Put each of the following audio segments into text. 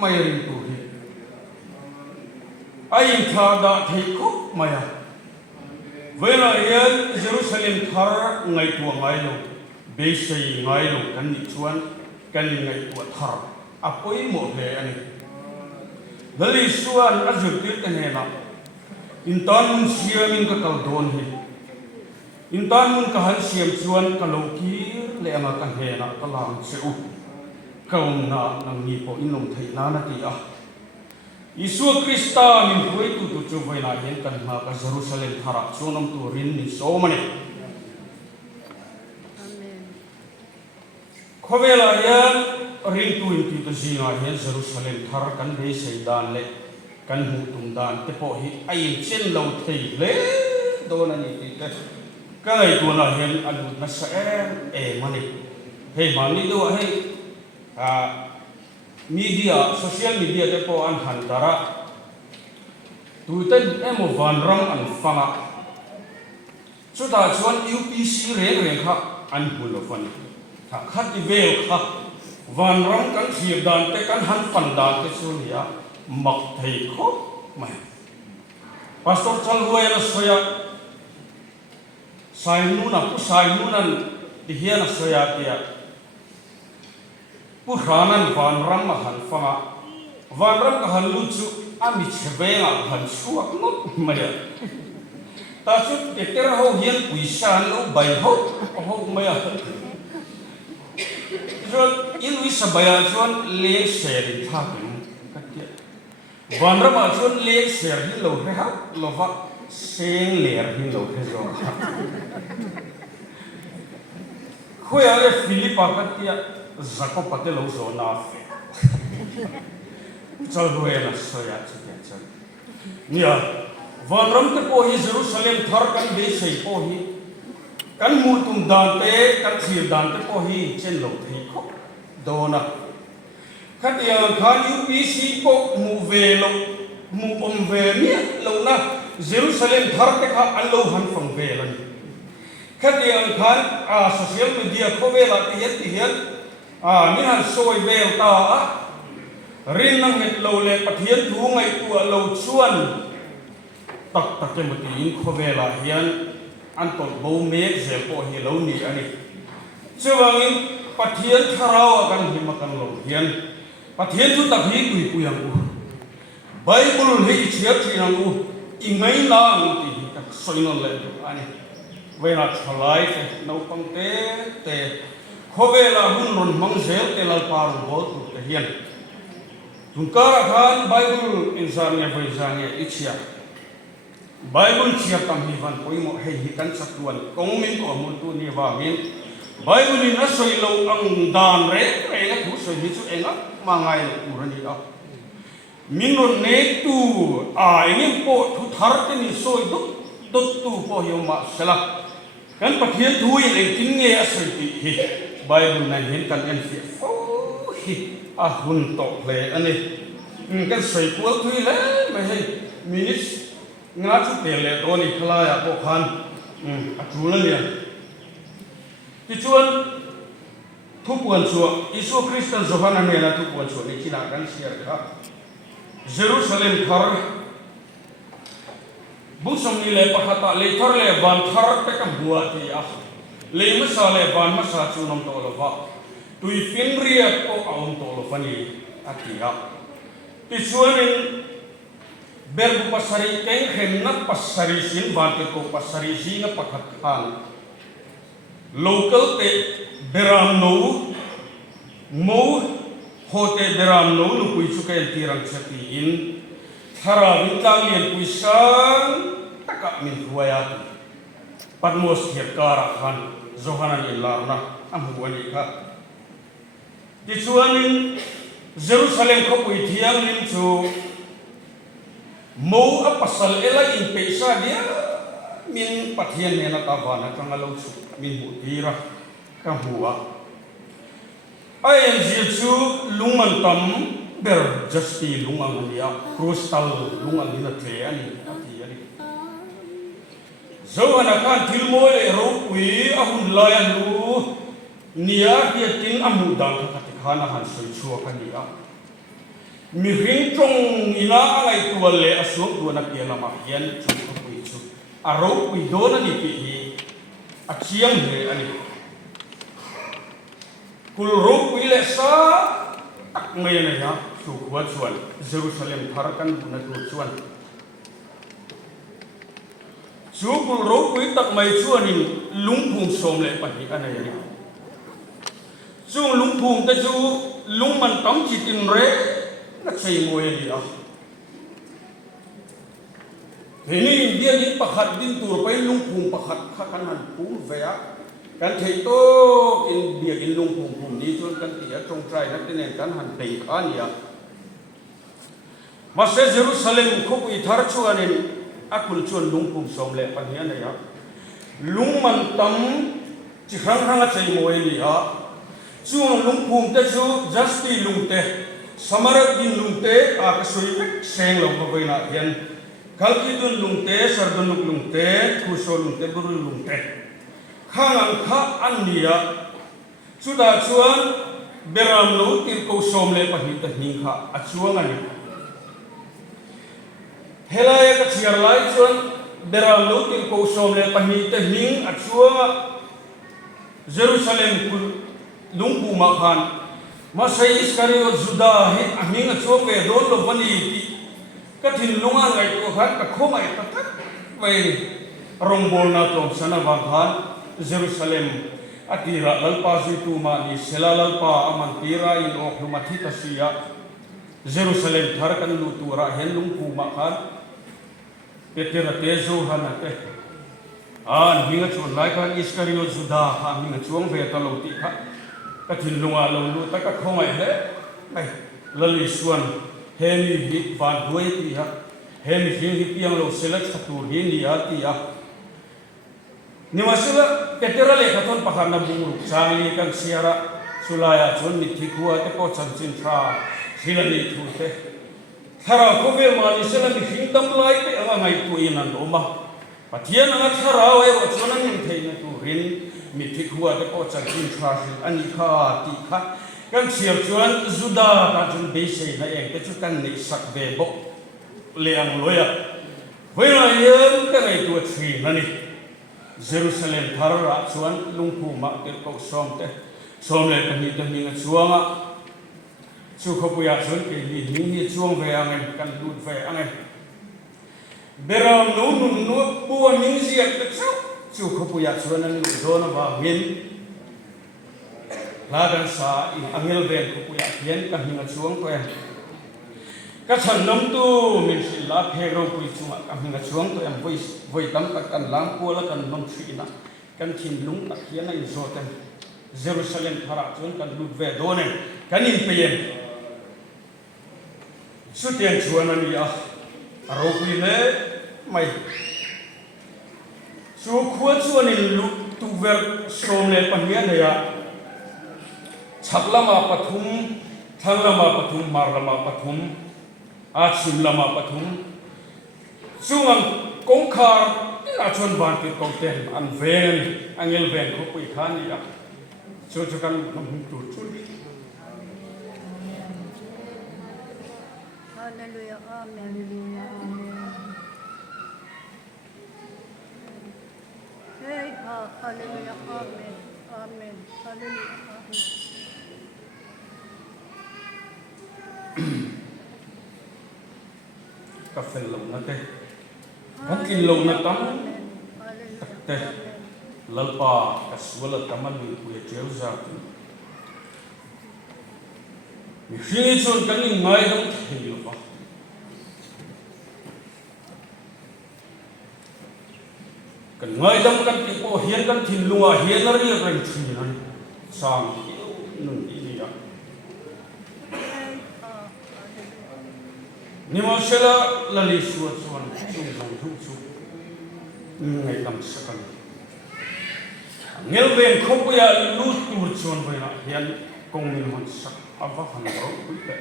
mai ring tu hi ai tha da thei khop maya vela yan Jerusalem thar ngai tu ngai lo be sei ngai lo kan ni chuan kan ngai tu thar apoi mo le ani dali suan azurtil kan hena intan mun siam in ka kal don hi intan mun ka han siam chuan ka lo ki le anga kan hena ka lang seu kaum na nang ni po inom thei na na ti a Isu Krista min hui tu chu vai na hen kan ma ka Jerusalem thara chunam tu rin ni so mane amen khovela ya ring tu in ti to jinga hen Jerusalem thar kan be sei dan le kan hu tum dan te po hi ai chen lo thei le do na ni ti te ka ngai tu na hen alu na sa e mane hei ma ni do hei media social media te po an handara tuiten emo vanram an fanga chuta chuan UPC re kha an hulo fan tha khat vel kha vanram kan thir dan te kan han fan dan te chu nia mak thei kho mai pastor chal huai na soya sai nu na pu sai nu nan ti hian soya tia Puranan vanram mahan fanga vanram kahan lucu ami chebenga han suak not maya ta chu teter ho hian puisan lo bai ho ho maya jo in wi sabaya chuan le ser tha kin katia vanram a chuan le ser hi lo he ha lo va seng ler hi lo he zo khoya le Philippa katia Zako pate lo so na fe chal huai na soya chike chal nia vanram te po hi Jerusalem thar kan be sei po hi kan mu tum dan te kan thir dan te po hi chen lo thei kho do na khat ya khan UPC po mu ve lo mu om ve ni lo na Jerusalem thar te kha an lo han phong ve lan khat ya khan social media ko ve la ti hian ni han soi vel ta rin nang met lo le pathian thu ngai tu lo chuan tak tak ke mati in khovela hian an to bo me zel po hi lo ni ani chuwangin pathian tharau kan hi makan lo hian pathian tu tak hi kui puyang u bible hi chia thinang u ingai na ti tak soinon le ani vela chalai te no pang te khovela hun ron mang zel te lal par bo tu te hian tungkara khan bible insan ya vai jang ya ichia bible chia tam hi van poimo hei hi kan satuan kongmin ko mun tu ni wa min bible ni na soi lo ang dan re na thu soi ni chu enga mangai tu rani a min ron ne tu ngim po thu thar te ni soi dot tu po hi ma sala kan pathian thui le tin nge a soi ti hi Bible na hin kan en fi hi a hun to le ani kan soi kual thui le me hei minutes nga chu te le to ni khala ya ko khan a chu la nia ti chuan thu puan chu Isu Christian Johana me na thu puan chu ni china kan share kha Jerusalem thar bu som ni le pakhata le thar le ban thar te kam bua ti a le masa le ban masa chu nom to lo va tui fin ria ko aun to lo fani atia ti chuanin berbu pasari keng khem na pasari sin ban te ko pasari sin na pakhat khan local te beram no mo hote beram no lu pui chu ken tirang chati in thara min tang lien pui sang taka min huaya patmos hiakara khan Johana ni larna amhuani kha ti chuanin Jerusalem ko pui thiang nin chu mo a pasal ela in peisa dia min pathian ne na ta wana kangalo chu min hu tira ka huwa ai Jesu lungan tam ber justi lungan dia crystal lungan ni na the ani Johana kan tilmo le ro pui ahun layan lu nia hi tin amu dang ka ti khana han soi chua ka ni a mi ring trong ina angai tua le asuk dua nak dia lama hian chu ko pui chu aro pui do na ni pi hi a chiang he ani kul ro pui le sa ak mai na ya chu kwa chuan Jerusalem tharakan na tu chuan chu kul ro pui tak mai chuan in lung phum som le pan hi anai ani chung lung phum ta chu lung man tam chi tin re na chei ngoi ni a heni dia ni pakhat din tur pai lung phum pakhat kha kan han pu ve a kan thei to in bia in lung phum ni chon kan ti a tong trai na ten kan han tei kha ni a ma se Jerusalem khu pi thar chu anin akul chon lung phum som le pan hian ya lung man tam chi khang khang a chei ngoi ni a chung lung phum te chu justi lung te samarak din lungte a kasui seng lo ko na hian kalki dun lungte sardun lungte khuso lungte buru lungte khang kha ania chuda chuan beram lo tir ko som le pahi ta hing kha achuang ani helai ka chiar lai chuan beram lo tir ko som le pahi ta hing achuang Jerusalem lungpu ma khan Masai Iskariot Judah he aming a chope don lo bani katin lunga ngai to khat ka khomai tatak vai rongbol na to sana banghan Jerusalem atira lalpa situ ma ni selalalpa amantira in ok lumathi tasia Jerusalem tharkan lu tura hen lungpu ma khan petera tezo hanate an hinga chon lai kan Iskariot Judah ha hinga chuang ve ta lo ti kha katin lunga lo lu ta ka khomai he ai lali suan hemi hi van duai ti ha hemi hi piang lo selak satur hi ni a ti a ni masula petera le khaton pakhan na bungru changi kan siara sulaya chon ni thikua te ko chanchin tha hilani thu te thara ko ve ma ni sela ni hing tam lai pe anga ngai tu inan do ma pathian anga thara wa ro chonan ni theina tu rin mi thikua te ko chanchin tha ani kha ti kha kan siar chuan Judah ta chun be sei na ek te chu kan nei sak ve bo leang loya voina yen ka ngai tu thi nani Jerusalem thara chuan lungpu ma te ko som le kan ni te ni chuanga chu khopuya chun ke ni chuang ve angen kan lut ve angen beram no nun no pu ning ziak te chu khopuya chuan an do na ba min ladan sa in angel ven khopuya hian ka hinga chuang ko ka chan nom tu min la phe ro pui chunga ka hinga chuang to em voi tam tak kan lang ko la kan nom thina kan thin lung tak hian in zo ten Jerusalem thara chun kan lut ve do ne kan in pen su tian chuan ani a ro pui le mai su khua chuan in lu tu ver som le pan hian ya chaklama pathum thanglama pathum marlama pathum achimlama pathum chungam kongkhar a chon ban ti konten an ven angel ven ko pui thani ya chu kan nom tu chu Hallelujah, amen. Hallelujah, amen. Hey, hallelujah, amen. Amen. Hallelujah, amen. ka fel lo na te kan kin lo na tam te lalpa ka suala taman ni pu ye jeuza mi hini chon kan ni ngai dam thei lo ba kan ngai dam kan ti po hian kan thin lunga hian na ri ren thi na sang nun ni ya ni mo sela la li suat suan chung long thu chu ngai tam sakan ngel ven khop ya lu tur chuan vai na hian kong min hon sak ava han ro pui te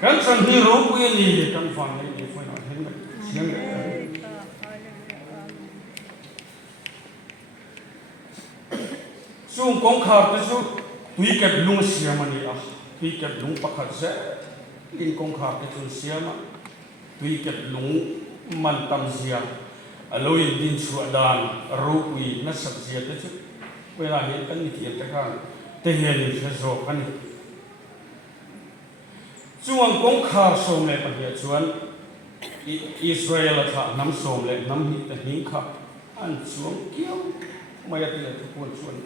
kan san hi ro pui ni kan fan ni foi na hen siang chung kong khar te chu tui ket lung siam ani a tui ket lung pakhat se in kong kha te chun siam a tui ket lung man tam zia aloin din chu dan ro pui na sak zia te chu wela ni kan ni ti te kha te hian ni se zo kan ni chuang kong kha som le pa hi chuan Israel tha nam som le nam hi te hing kha an chuang kiau mai ati le pun chuan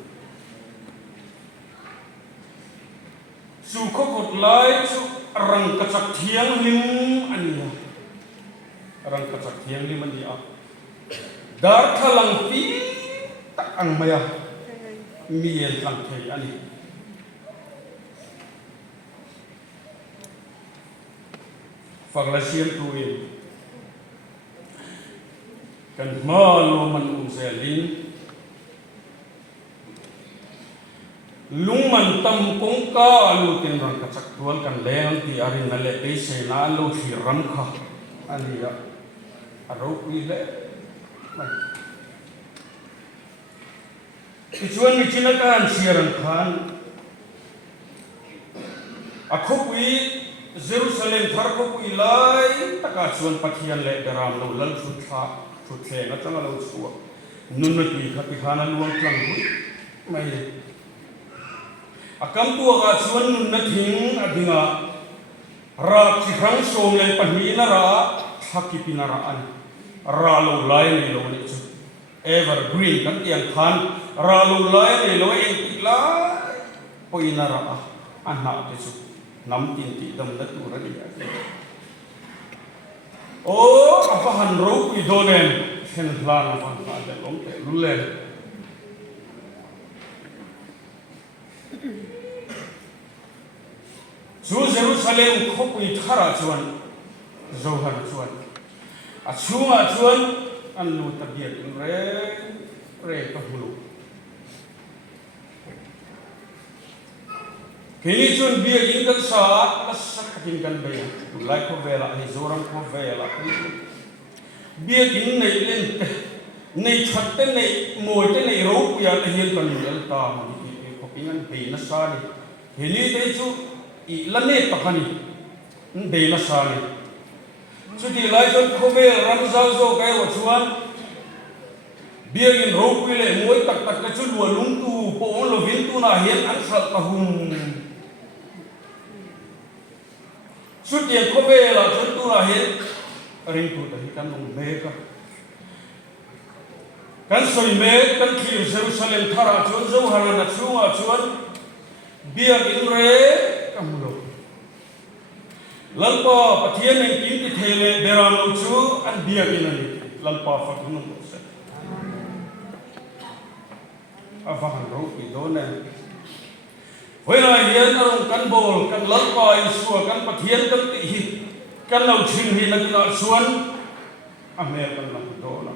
su ko kot lai chu rang ka chak thiang lim ania rang ka chak thiang lim ania dar thalang pi tak ang maya mien lang thei ani fagla siam tuin kan malo man selin lungman tam kong ka alu tin rang ka chak tuan kan leng ti arin na le te se na lo hi ram kha ani ya aro pi le mai chuan mi china kan siaran khan akhopui Jerusalem thar khopui lai taka chuan pathian le daram lo lal thu tha thu the na changa lo chuwa nun ti khati khana luang tlang hui mai akam tu ga chuan nun na thing adinga ra chi khang som le pahni na ra thaki pinara an ra lo lai le lo ni chu evergreen kan tiang khan ra lo lai le lo en ti lai poina ra an na te chu nam tin ti dam na tu ra ni o apa han ro pi donen hen hlan van pa de long te lulen chu Jerusalem khopui thara chuan zohan chuan a chunga chuan an lu tabiat re ka hulu kini chun bia in kan sa sak hin kan be lai ko vela ai zoram ko vela bia in nei len nei that te nei moi te nei ro ya te hian kan ni ta ni ko pingan be na sa ni hini te chu I lane pakani be na sa ni chu ti lai chon ko ve ram zau zo kai wa chuan bia in ro pi le moi tak tak ka chu lu lung tu po lo vin tu na hian an sal pa hum su tiang ko ve la chon tu na hian ring tu ta hi kan long me ka kan soi me kan khir Jerusalem thara chon zo hara na chunga chuan bia in re kamulo lalpa pathian en kim ti thele beram lo chu an bia in ani lalpa fathunu se afahan ro I done hoina hian arong kan bol kan lalpa I suwa kan pathian kan ti hi kan lo thin hi na kina suan ame kan na dona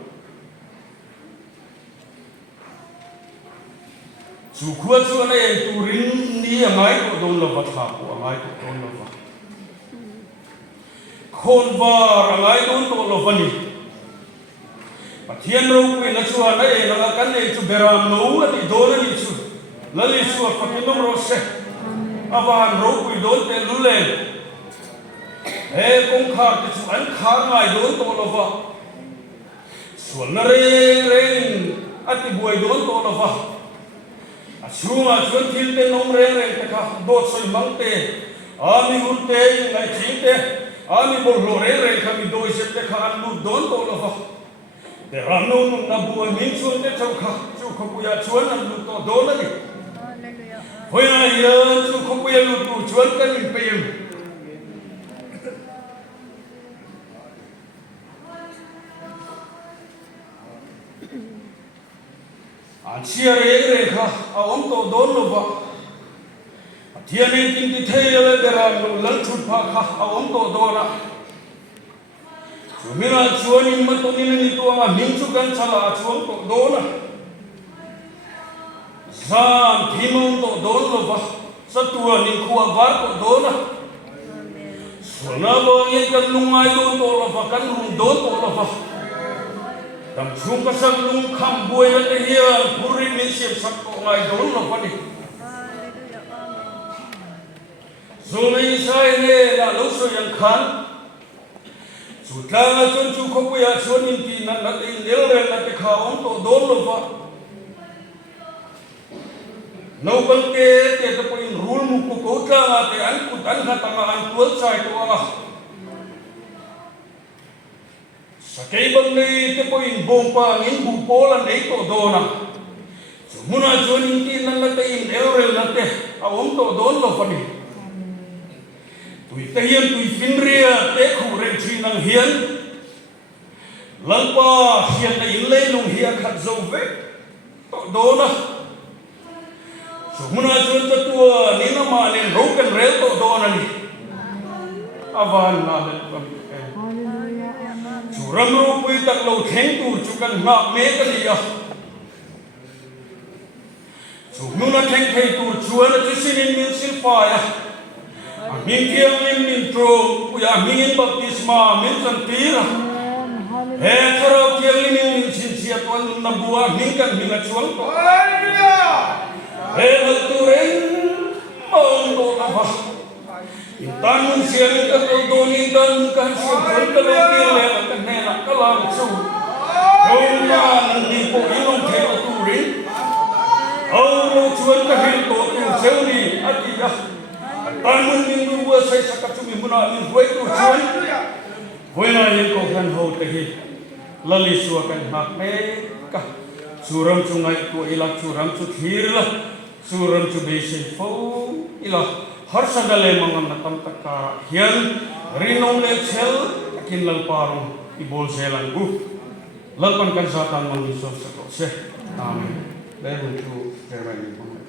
chu khua chu na en turin ni angai ko don lo va tha ko angai ko don lo va khon va angai don to lo va ni pathian ro ku na chu na e na kan e chu beram no ati don ni chu lali chu pathian ro se avan ro ku don te lule e kong khar te chu an khar ngai don to lo va suan na re ati buai don to lo va Chunga chuan thil te nong reng te kha dot soi mang te ami ul te ngai ching te ami bol lo reng kha mi doi se te kha an lu don to lo fa de ram no na bu min chuan te chau kha chu kho pu ya chuan an lu to don ani Hallelujah. hoi na ya chu kho pu ya lu tu chuan kan in pe yem an chia re kha a om to don lo va thian in tin ti thei le beram lo lal thut pha kha a om to dona chumina chuan in ma to ni to ma min chu kan chala chuan to dona zam thimong to don lo va satua ni khuwa var to dona sona bo ye kan lungai don to lo va kan lung don to lo va tam chung ka sang lung kham buai na te hian puri min siam sak ko ngai don lo pani dù này sai nè là lâu rồi yang khan dù ta chọn chú không bây giờ chọn in tin là tin nếu là cái khảo ông tổ đốn luôn vậy nấu cơm kê thì cái point rule mục của cố ta thì anh cũng anh khát mà anh tuốt sai của anh sa cái bằng này cái point bông pa nghìn bù po là đấy tổ đốn à muốn nói chọn in tin là tin nếu là cái ông tổ đốn luôn vậy tụi ta hiền tụi phiên ria tế khủ rèn chi năng hiền lần qua hiền này lấy lùng hiền khát dầu vết tội đô na số muốn nói chuyện cho tua nên nó mà nên râu cần rêu tội đô na đi avan na lên cầm chủ râm rô quy tắc lâu thánh tù chủ cần ngạc mê cái gì à chủ muốn nói thánh thầy tù chúa nó chỉ xin in xin phải à min kiang min tro ya min baptisma min santira he tharo kiang min sinsia tuan nabua min kan min chuang to he turen on do apa intan mun siang ka do ni dan kan siang kan ka lo le kan ne na ka lang su dong ya nan di po ilong the turin au chuan ka hil to tu seuni atia Tanmun minggu dua saya sakat cumi muna min huai tu cuan, huai na yang kau kan hau tehi, lali suakan hak mereka, suram sungai tu ilah suram sukhir lah, suram subesi fau ilah harsa dalai mangam natam takara hian rinom lecel akin lal parung ibol selang lalpan kan satan mangiso sakose, amin. Lewu tu kerana ini pun